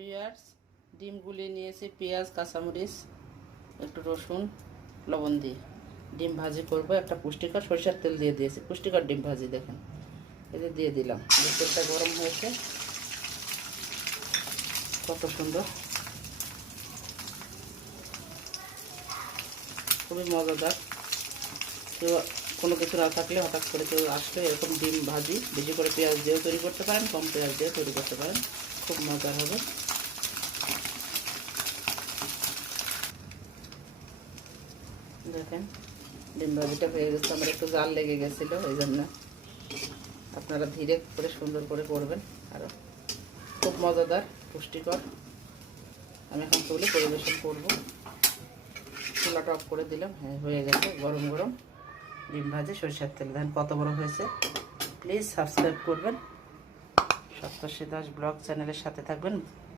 Viewers, ডিম গুলিয়ে নিয়েছি, পেঁয়াজ, কাঁচামরিচ, একটু রসুন, লবণ দিয়ে ডিম ভাজি করব। একটা পুষ্টিকর সরিষার তেল দিয়ে দিয়েছি, পুষ্টিকর ডিম ভাজি। দেখেন, এতে দিয়ে দিলাম। তেলটা গরম হয়েছে, কত সুন্দর, খুবই মজাদার। কেউ কোনো কিছু না থাকলে হঠাৎ করে কেউ আসলে এরকম ডিম ভাজি বেশি করে পেঁয়াজ দিয়েও তৈরি করতে পারেন, কম পেঁয়াজ দিয়ে তৈরি করতে পারেন, খুব মজার হবে। দেখেন, ডিম ভাজিটা হয়ে গেছে। আমার একটু জাল লেগে গেছিলো, এই জন্য আপনারা ধীরে করে সুন্দর করে করবেন। আরও খুব মজাদার, পুষ্টিকর। আমি এখন তুলে পরিবেশন করব। চুলাটা অফ করে দিলাম। হ্যাঁ, হয়ে গেছে গরম গরম ডিম ভাজি সরিষার তেল। দেখেন কত বড় হয়েছে। প্লিজ সাবস্ক্রাইব করবেন, সপ্তর্ষি দাস ব্লগ চ্যানেলের সাথে থাকবেন।